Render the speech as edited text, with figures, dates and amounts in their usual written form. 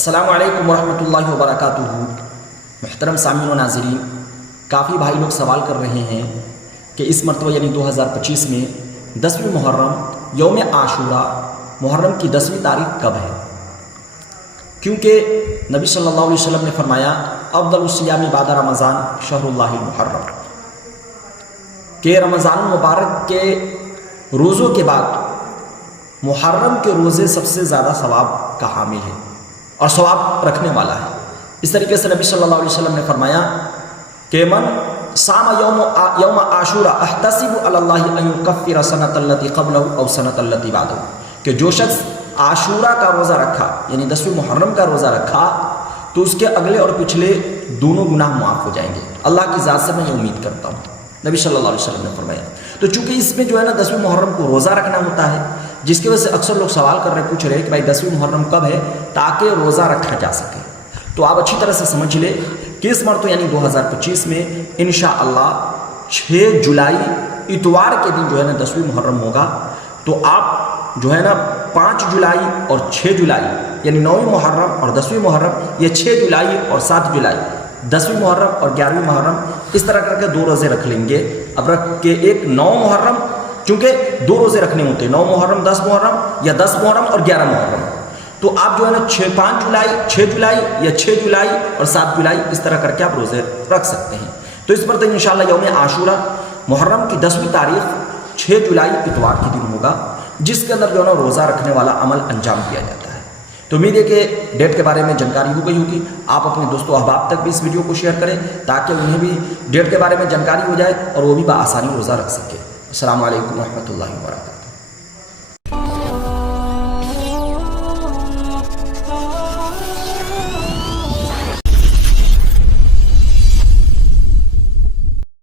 السلام علیکم ورحمۃ اللہ وبرکاتہ۔ محترم سامعین و ناظرین، کافی بھائی لوگ سوال کر رہے ہیں کہ اس مرتبہ یعنی 2025 میں 10ویں محرم یوم عاشورہ محرم کی 10ویں تاریخ کب ہے؟ کیونکہ نبی صلی اللہ علیہ وسلم نے فرمایا افضل الصیام بعد رمضان شہر اللہ المحرم، کہ رمضان المبارک کے روزوں کے بعد محرم کے روزے سب سے زیادہ ثواب کا حامل ہے اور ثواب رکھنے والا ہے۔ اس طریقے سے نبی صلی اللہ علیہ وسلم نے فرمایا کہ من صام یوم عاشورہ احتسب علی اللہ ان یکفر سنۃ التی قبلہ او سنۃ التی بعدہ، کہ جو شخص عاشورہ کا روزہ رکھا یعنی 10ویں محرم کا روزہ رکھا تو اس کے اگلے اور پچھلے دونوں گناہ معاف ہو جائیں گے، اللہ کی ذات سے میں یہ امید کرتا ہوں، نبی صلی اللہ علیہ وسلم نے فرمایا۔ تو چونکہ اس میں جو ہے نا 10ویں محرم کو روزہ رکھنا ہوتا ہے، جس کی وجہ سے اکثر لوگ سوال کر رہے پوچھ رہے ہیں کہ بھائی 10ویں محرم کب ہے تاکہ روزہ رکھا جا سکے، تو آپ اچھی طرح سے سمجھ لیں کہ اس مرتبہ یعنی 2025 میں انشاءاللہ 6 جولائی اتوار کے دن جو ہے نا 10ویں محرم ہوگا، تو آپ جو ہے نا 5 جولائی اور 6 جولائی یعنی 9ویں محرم اور 10ویں محرم، یہ 6 جولائی اور 7 جولائی 10ویں محرم اور 11ویں محرم اس طرح کر کے 2 روزے رکھ لیں گے۔ اب رکھ کے ایک 9 محرم، چونکہ 2 روزے رکھنے ہوتے ہیں، 9 محرم 10 محرم یا 10 محرم اور 11 محرم، تو آپ جو ہے نا 5 جولائی 6 جولائی یا 6 جولائی اور 7 جولائی اس طرح کر کے آپ روزے رکھ سکتے ہیں۔ تو اس پر تو انشاءاللہ یوم عاشورہ محرم کی 10ویں تاریخ 6 جولائی اتوار کے دن ہوگا، جس کے اندر جو ہے نا روزہ رکھنے والا عمل انجام دیا جاتا ہے۔ تو امید ہے کہ ڈیٹ کے بارے میں جانکاری ہو گئی ہوگی، آپ اپنے دوستوں احباب تک بھی اس ویڈیو کو شیئر کریں تاکہ انہیں بھی ڈیٹ کے بارے میں جانکاری ہو جائے اور وہ بھی بآسانی روزہ رکھ سکے۔ السلام علیکم ورحمۃ اللہ وبرکاتہ۔